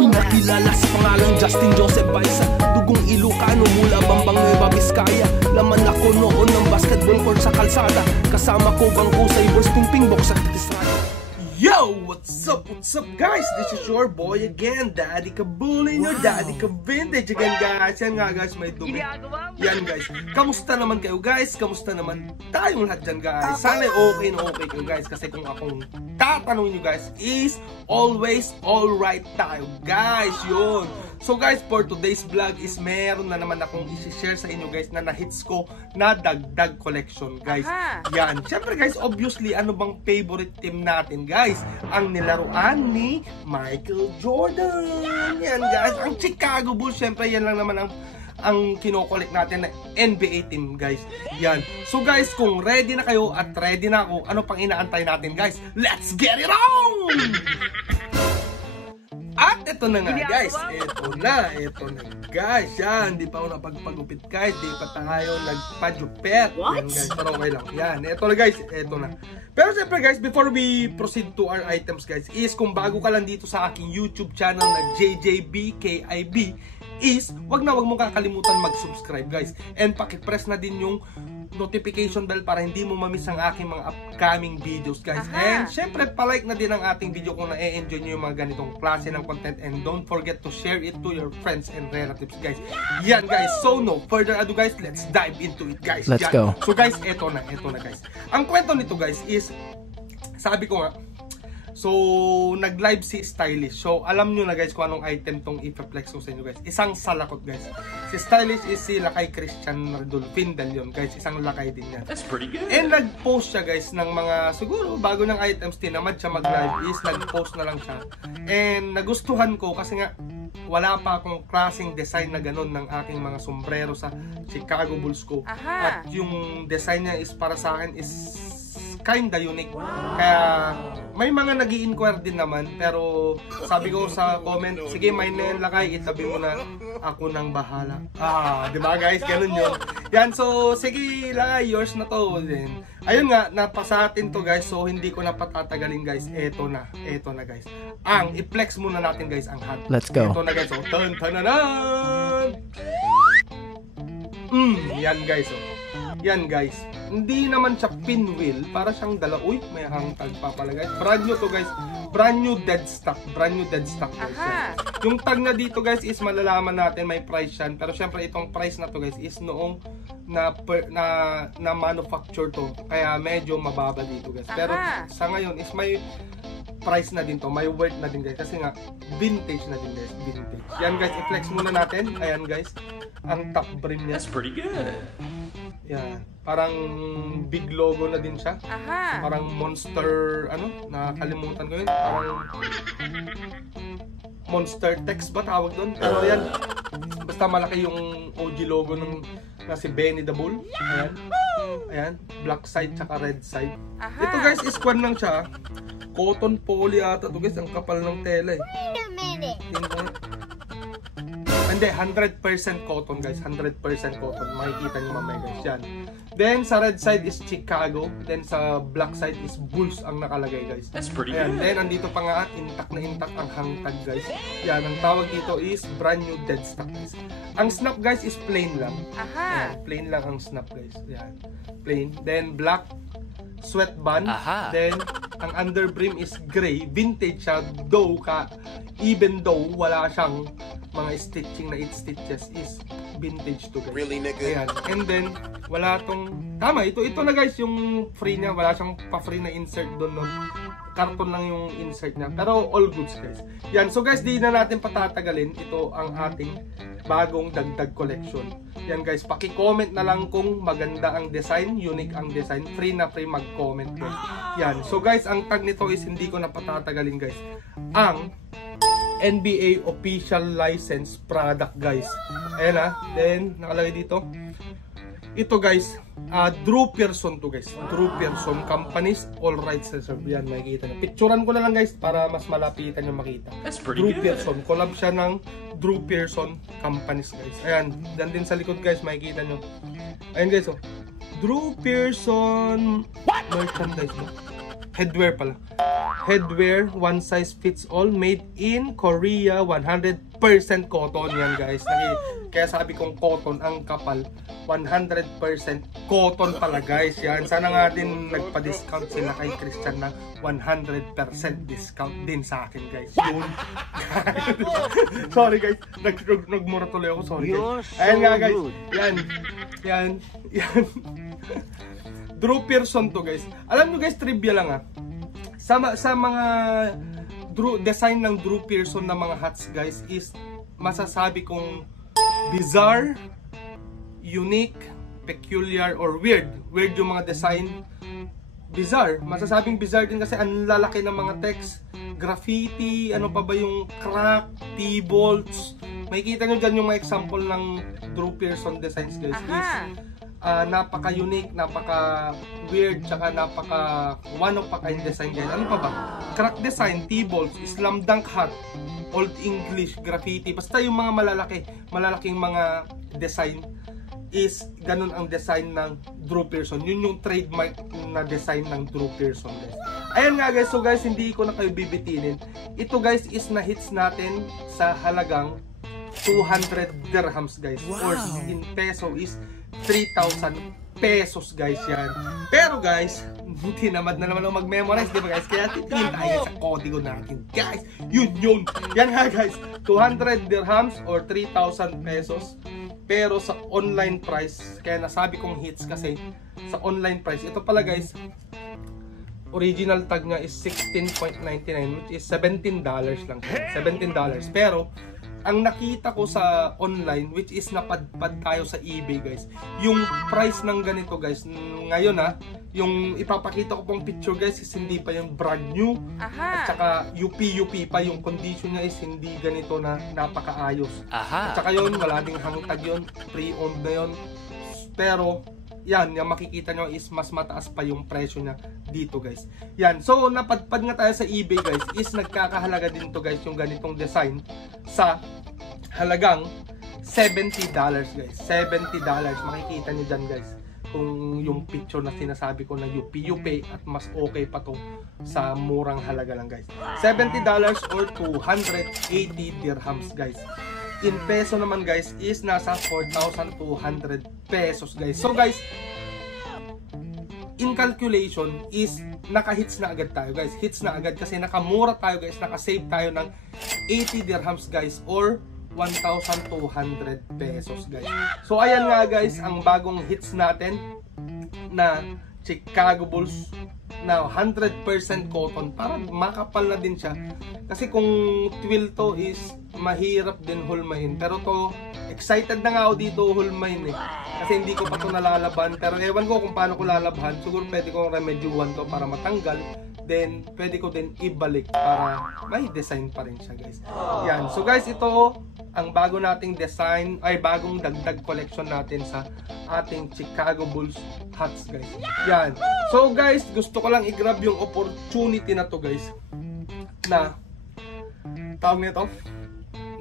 Nakilala sa pangalang Justin Joseph Baisa, dugong Ilocano mula Bambang Nueva Vizcaya. Laman ako noon ng basketball court sa kalsada, kasama ko bangko sa Ibors Pingpingbok sa Katistrada. Yo! What's up guys? This is your boy again, Daddy Kabulin, your Daddy Kavintage again guys. Yan nga guys, may dumi. Yan guys. Kamusta naman kayo guys? Kamusta naman tayong lahat dyan guys? Sana okay na okay kayo guys. Kasi kung akong tatanungin nyo guys is always alright tayo guys. Yun. So guys, for today's vlog is meron na naman akong i-share sa inyo guys na na-hits ko na dagdag collection guys. Yan. Siyempre guys, obviously, ano bang favorite team natin guys? Ang nilaruan ni Michael Jordan. Yan guys. Ang Chicago Bulls, siyempre yan lang naman ang kinokollect natin na NBA team guys. Yan. So guys, kung ready na kayo at ready na ako, ano pang inaantay natin guys? Let's get it on! At ito na nga guys, ito na guys, yan, di pa ako napagpagupit guys, di pa tayo nagpa-jupet. Yan guys, pero okay lang, yan, ito na guys, ito na. Pero siyempre guys, before we proceed to our items guys, is kung bago ka lang dito sa aking YouTube channel na JJBKIB, is wag mo kakalimutan mag-subscribe guys, and pakipress na din yung notification bell para hindi mo mamiss ang aking mga upcoming videos guys. And syempre palike na din ang ating video kung na-enjoy nyo yung mga ganitong klase ng content, and don't forget to share it to your friends and relatives guys. Yan guys, so no further ado guys, let's dive into it guys. Let's go. So guys, eto na guys. Ang kwento nito guys is, sabi ko nga, so, nag-live si Stylish. So, alam nyo na guys kung anong item tong ipaplex ko sa inyo guys. Isang salakot guys. Si Stylish is si Lakay Christian Rodolfin Dalion guys. Isang lakay din yan. That's pretty good. And nag-post siya guys ng mga, siguro bago ng items, tinamad siya mag-live, is nag-post na lang siya. And nagustuhan ko kasi nga, wala pa akong klaseng design na ganun ng aking mga sombrero sa Chicago Bulls ko. At yung design niya is para sa akin is kinda unique. Kaya may mga nag-i-inquire din naman, pero sabi ko sa comment, sige may lakay, itabi mo na, ako nang bahala. Di ba guys, ganun yun. Yan, so sige lakay, yours na to. Then, ayun nga, napasa atin to guys, so hindi ko na patatagalin guys. Eto na guys. Ang i-flex muna natin guys ang hat. Let's go. Eto na guys, so tan-tananan! Yan guys, oh. Yan guys, hindi naman siya pinwheel, para siyang dala. Uy, may hangtag pa pala guys. Brand new to guys, brand new dead stock guys. Yung tag na dito guys is malalaman natin, may price yan. Pero syempre itong price na to guys is noong na manufacture to, kaya medyo mababa dito guys. Pero sa ngayon is may price na din to, may worth na din guys, kasi nga vintage na din guys, vintage. Yan guys, i-flex muna natin. Ayan guys, ang top brim niya. That's pretty good. Yan, parang big logo na din siya. Parang monster, nakakalimutan ko yun. Parang monster text ba tawag doon? Pero yan, basta malaki yung OG logo ng si Benny the Bull. Ayan, black side tsaka red side. Ito guys, is kwan lang siya. Cotton poly ata to guys, ang kapal ng tela eh. Wait a minute. Hindi, 100% cotton guys, 100% cotton. Makikita nyo mamaya guys, yan. Then sa red side is Chicago, then sa black side is Bulls ang nakalagay guys. That's pretty Ayan. good. Then andito pa nga, intact na intact ang hangtag guys. Yan, ang tawag dito is brand new dead stock guys. Ang snap guys is plain lang. Ayan, plain lang ang snap guys. Yan, plain. Then black sweatband. Then ang underbrim is gray, vintage siya, even though wala siyang mga stitching na 8 stitches, is vintage to guys. Really, nigga? Ayan. And then wala tong, tama, ito na guys yung free niya, wala siyang pa-free na insert doon nun. Karton lang yung insert niya, pero all goods guys. Yan, so guys, di na natin patatagalin. Ito ang ating bagong dagdag collection. Yan guys, paki-comment na lang kung maganda ang design, unique ang design, free na free mag-comment guys. Yan, so guys, ang tag nito is hindi ko na patatagalin guys. Ang NBA official license product guys. Ayan then nakalagay dito. Ito guys, Drew Pearson to guys. Drew Pearson Companies, all rights reserved. Yan, makikita nyo. Picturean ko na lang guys para mas malapitan nyo makita. Drew Pearson, collab siya ng Drew Pearson Companies guys. Ayan, dan din sa likod guys, makikita nyo. Ayan guys, oh. Drew Pearson merchandise mo. Headwear pala. headwear, one size fits all, made in Korea, 100% cotton yan guys. Kaya sabi kong cotton, ang kapal, 100% cotton pala guys yan. Sana nga din nagpa-discount sila kay Christian ng 100% discount din sa akin guys. Yun. Sorry guys, nagmura tuloy ako, sorry guys. Ayan nga guys, yan. Drew Pearson to guys. Alam nyo guys, trivia lang ha. Sa mga design ng Drew Pearson na mga hats guys is masasabi kong bizarre, unique, peculiar, or weird. Weird yung mga design. Bizarre. Masasabing bizarre din kasi ang lalaki ng mga text. Graffiti, ano pa ba yung crack, T-bolts. Makikita nyo dyan yung mga example ng Drew Pearson designs guys. Napaka-unique, napaka-weird, tsaka napaka-one of a kind design guys. Ano pa ba? Crack design, T-bolts, slam dunk hat, Old English, graffiti. Basta yung mga malalaking mga design is ganun ang design ng Drew Pearson. Yun yung trademark na design ng Drew Pearson guys. Ayan nga guys, so guys, hindi ko na kayo bibitinin. Ito guys is na-hits natin sa halagang 200 dirhams guys. Wow. Or in peso is 3,000 pesos guys yan. Pero guys, hindi naman ako mag-memorize, di ba guys? Kaya titingin tayo sa kodigo natin guys. Yun. Yan nga guys, 200 dirhams or 3,000 pesos. Pero sa online price, kaya nasabi kong hits kasi sa online price, ito pala guys, original tag niya is $16.99 which is $17 lang. $17. Pero ang nakita ko sa online, which is napadpad tayo sa eBay guys, yung price ng ganito guys, ngayon yung ipapakita ko pong picture guys is hindi pa yung brand new. At saka UP pa, yung condition niya is hindi ganito na napakaayos. At saka yun, wala ding hangtag yun, pre-owned na yun. Pero yan, yung makikita nyo is mas mataas pa yung presyo niya dito guys. Yan, so napadpad nga tayo sa eBay guys, is nagkakahalaga din to guys yung ganitong design sa halagang $70 guys. $70, makikita nyo dyan guys kung yung picture na sinasabi ko na UP at mas okay pa to sa murang halaga lang guys. $70 or 280 dirhams guys. In peso naman guys is nasa 4,200 pesos guys. So guys, in calculation is naka-hits na agad tayo guys. Hits na agad kasi nakamura tayo guys. Naka-save tayo ng 80 dirhams guys or 1,200 pesos guys. So ayan nga guys ang bagong hits natin na Chicago Bulls na 100% cotton. Parang makapal na din siya. Kasi kung twill to is mahirap din hulmahin. Pero to, excited na nga ako dito hulmahin eh. Kasi hindi ko pa to nalalaban. Pero ewan ko kung paano ko lalabhan. Siguro pwede kong remedyuhan to para matanggal. Then, pwede ko din ibalik para may design pa rin siya guys. Yan. So guys, ito ang bago nating design, ay bagong dagdag collection natin sa ating Chicago Bulls hats guys. Yan. So guys, gusto ko lang i-grab yung opportunity na to guys. Na, tawag nito,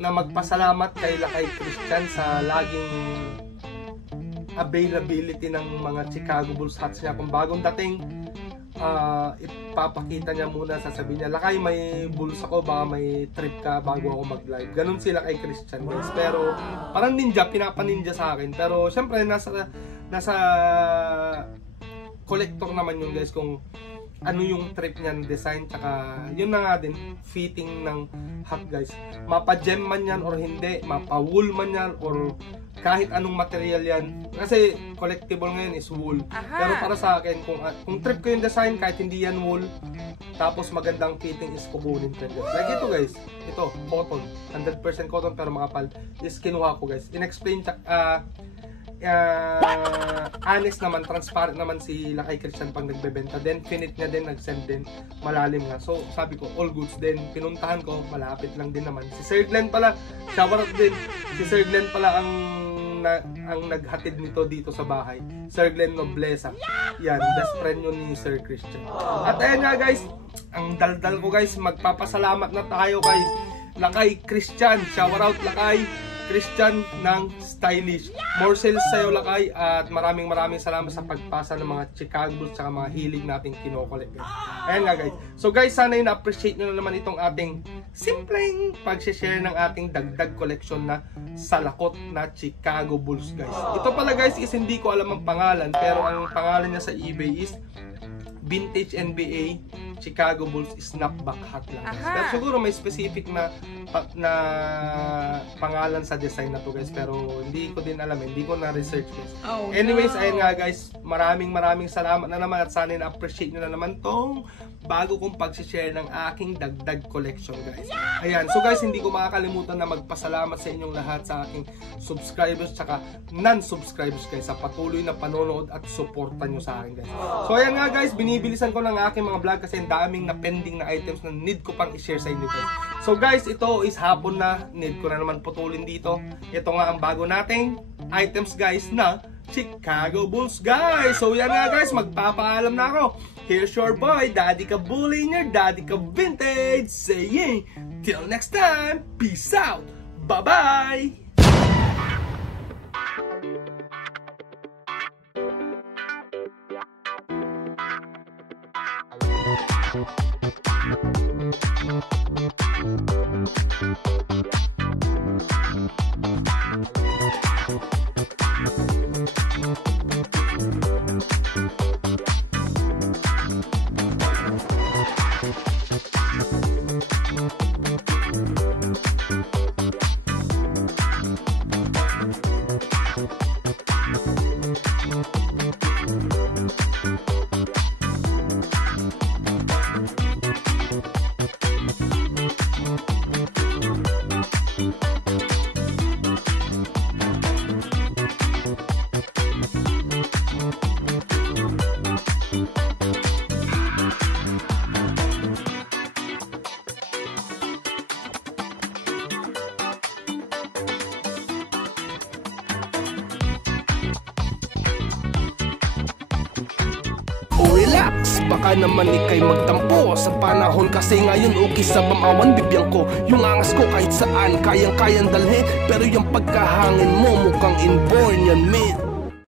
na magpasalamat kay Lakay Christian sa laging availability ng mga Chicago Bulls hats niya. Kung bagong dating, ipapakita niya muna, sasabihin niya, Lakay, may bulls ako, baka may trip ka bago ako mag-live. Ganun sila kay Christian guys. Pero parang ninja, pinapaninja sa akin. Pero syempre nasa collector naman yun guys kung ano yung trip niyan, design, tsaka yun na nga din, fitting ng hat guys. Mapa-gem man yan or hindi, mapa-wool man yan or kahit anong material yan. Kasi collectible ngayon is wool. Pero para sa akin, kung trip ko yung design, kahit hindi yan wool, tapos magandang fitting is kukunin ko guys. Like ito guys, ito, cotton, 100% cotton pero makapal, is kinuha ko guys. In-explain, honest naman, transparent naman si Lakay Christian pag nagbebenta. Then finit niya din, nag-send din, malalim na. So sabi ko, all goods. Then pinuntahan ko, malapit lang din naman. Si Sir Glenn pala, shower out din. Si Sir Glenn pala ang naghatid nito dito sa bahay. Sir Glenn Noblesa. Yan, best friend yun ni Sir Christian. At ayan nga guys, ang daldal ko guys, magpapasalamat na tayo kay Lakay Christian. Shower out Lakay. Christian ng Stylish. More sales sa'yo, Lakay, at maraming salamat sa pagpasa ng mga Chicago Bulls at mga hilig nating kinokolek. Ayan nga guys. So guys, sana na-appreciate nyo na naman itong ating simpleng pag-share ng ating dagdag collection na salakot na Chicago Bulls guys. Ito pala guys is hindi ko alam ang pangalan, pero ang pangalan niya sa eBay is Vintage NBA Chicago Bulls Snapback Hat lang. Pero siguro may specific na pangalan sa design na to guys, pero hindi ko din alam, hindi ko na research guys. Anyways, ayun nga guys, maraming salamat na naman at sana na-appreciate nyo na naman tong bago kong pag-share ng aking dagdag collection guys. Ayan, so guys, hindi ko makakalimutan na magpasalamat sa inyong lahat, sa aking subscribers tsaka non-subscribers guys, sa patuloy na panonood at suporta nyo sa akin guys. So ayan nga guys, binibilisan ko ng aking mga vlog kasi daming na pending na items na need ko pang i-share sa inyo guys. So guys, ito is hapon na, need ko na naman putulin dito. Ito nga ang bago nating items guys na Chicago Bulls guys. So yan nga guys, magpapaalam na ako. Here's your boy, Daddy Kabuli, your Daddy Ka Vintage, saying till next time, peace out, bye bye. Relax, baka naman ikay magtampo sa panahon kasi ngayon okay sa bamawan bibiyang ko. Yung angas ko kahit saan kayang-kayang dalhin, pero yung pagkahangin mo mukhang inborn yan mate.